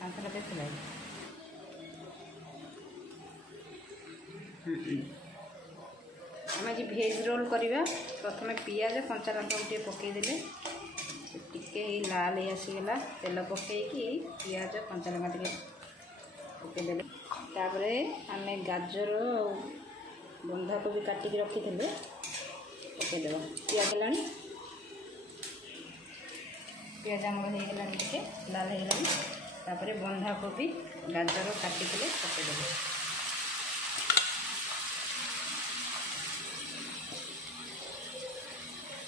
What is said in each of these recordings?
Answer देखिए आम आज भेज रोल करवा प्रथम पियाज कंचा लंका गोटे पकईदे टिके लाल ही आसीगला तेल पकईकि पियाज कंचा लंका टे पकईदे तापर आम गाजर बंधाकोबी काटिक रखी थे पकईदे पियाज ला पियाज आमर होगला टे लाल होगला बंधाकोबी गाजर काटिक पकईदे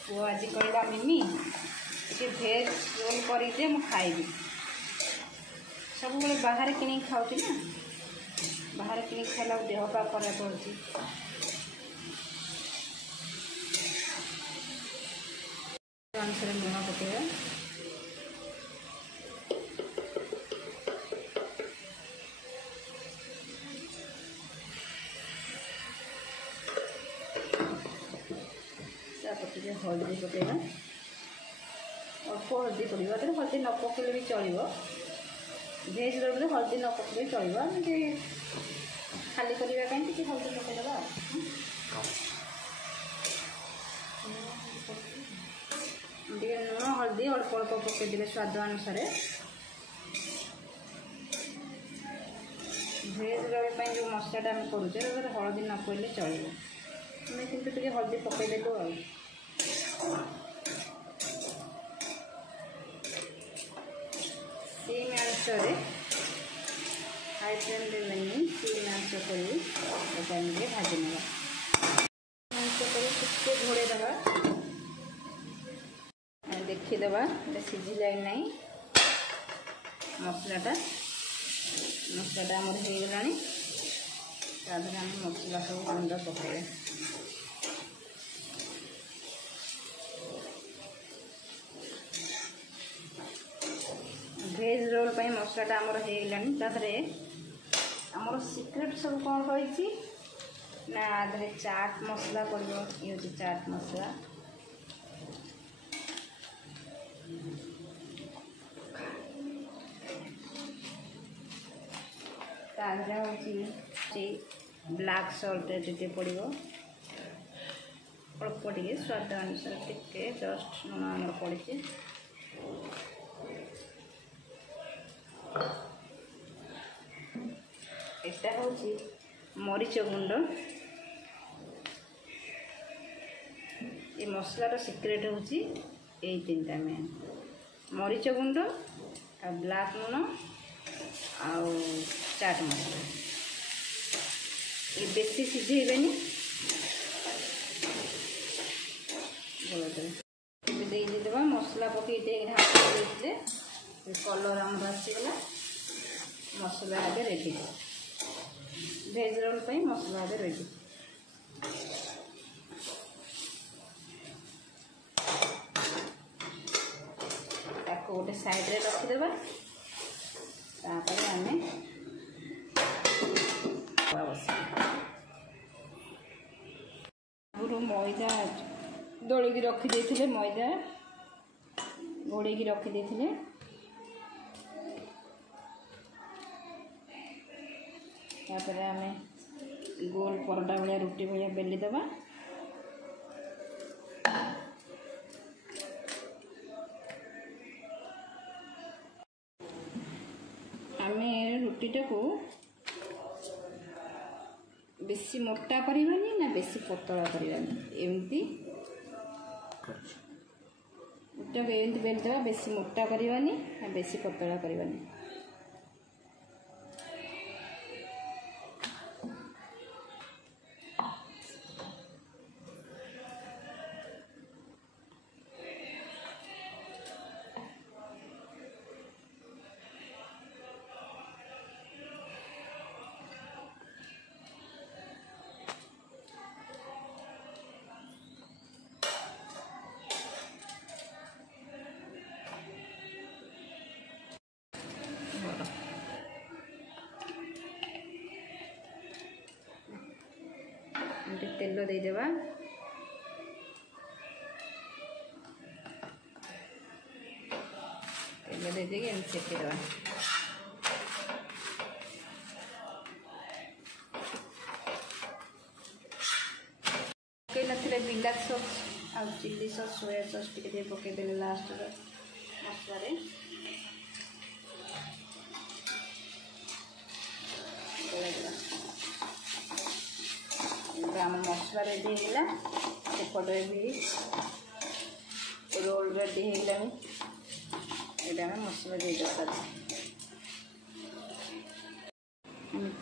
वो आज कहला मिमी ये भेज रोल करदे मुझे खाइबी सब बाहर कि खाऊँ ना बाहर कि खाला देह पा खराब हो अनुसार लुण पकेगा हल्दी पकेगा अल्प हल्दी पड़ो तो हल्दी न पकड़े भी चलो भेज रोल हल्दी न पकड़े चलो खाली करने कि हल्दी पकईदे लुण हल्दी अल्प अल्प पकईदे स्वाद अनुसार भेज रोल जो मसलाटा आम करुचे हल्दी न पड़े चलो मैं कि हल्दी पकईदेलु आ तीन आंचर हाई फ्लेम देनी तीन आंच कर भाजी ना आंच कर घोड़े दबा देखीदे सीझिला ना मसलाटा आमर होगला आम मसला सब गुंड पकड़ा भेज रोल पर मसलाटा आमर होगलानी आमर सिक्रेट सब कौन रही ना आधे चाट मसला पड़ो ये हूँ चाट मसला ताधे हूँ ब्लैक सॉल्ट टे पड़ो अल्प टे स्वाद अनुसार टे जस्ट लुण आमर पड़े एटा हूँ मरीच गुंड ये मसलार सिक्रेट हूँ यही तीन टा मेन मरीच गुंड आ ब्लैक लुण आ चाट मसला ये बेसी सिझेबेनी देदेबा मसला पकई ढाक कलर आम आसीगला मसला आगे रेडी भेज रोल पर मसला आगे रेडी ताको गोटे साइड रे रखीदेबा तापर आमे मैदा दलिकी रखी मैदा घोड़े रखी तापर आम गोल परोटा भाया रुटी भाया बेलीदबा आम रुटीटा को बेसी मोटा करवानी ना बेसी पतला करवानी एमती बेलीदबा बेसी मोटा करवानी ना बेसी पतला करवानी तेल देदेबा तेल दे सेकीदेबा बिलात सॉस आ चिली सॉस सोया सॉस टिके पकईदे लास्ट मसला आम मसला रेडी होगा सेपटे भी रोल रेडी होगा ये मसला देदें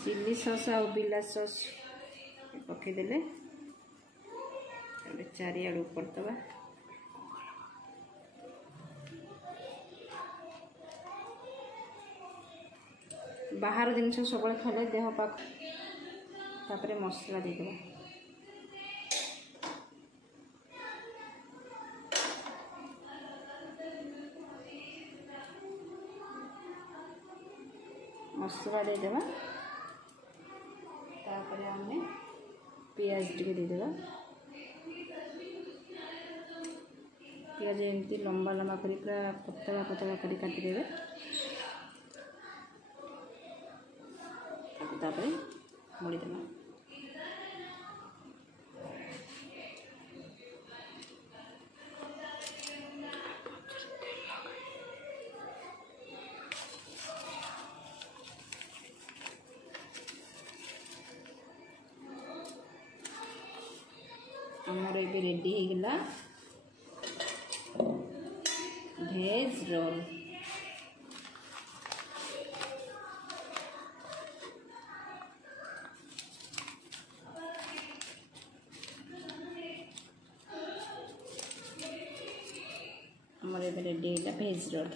चिली सॉस आ बिलात सॉस पकईदे चारिआड़ करदे बाहर जिन सब खाले देह पाक तापर मसला देदें मसला देदें तापर आम पियाज टिके देदें पियाज एमती लंबा लंबा कर पूरा पतला पतला कर काटिदेवे तापर मोड़ीदेव आमर ए रेडी होगा भेज रोल आमर ए रेडी होगा भेज रोल।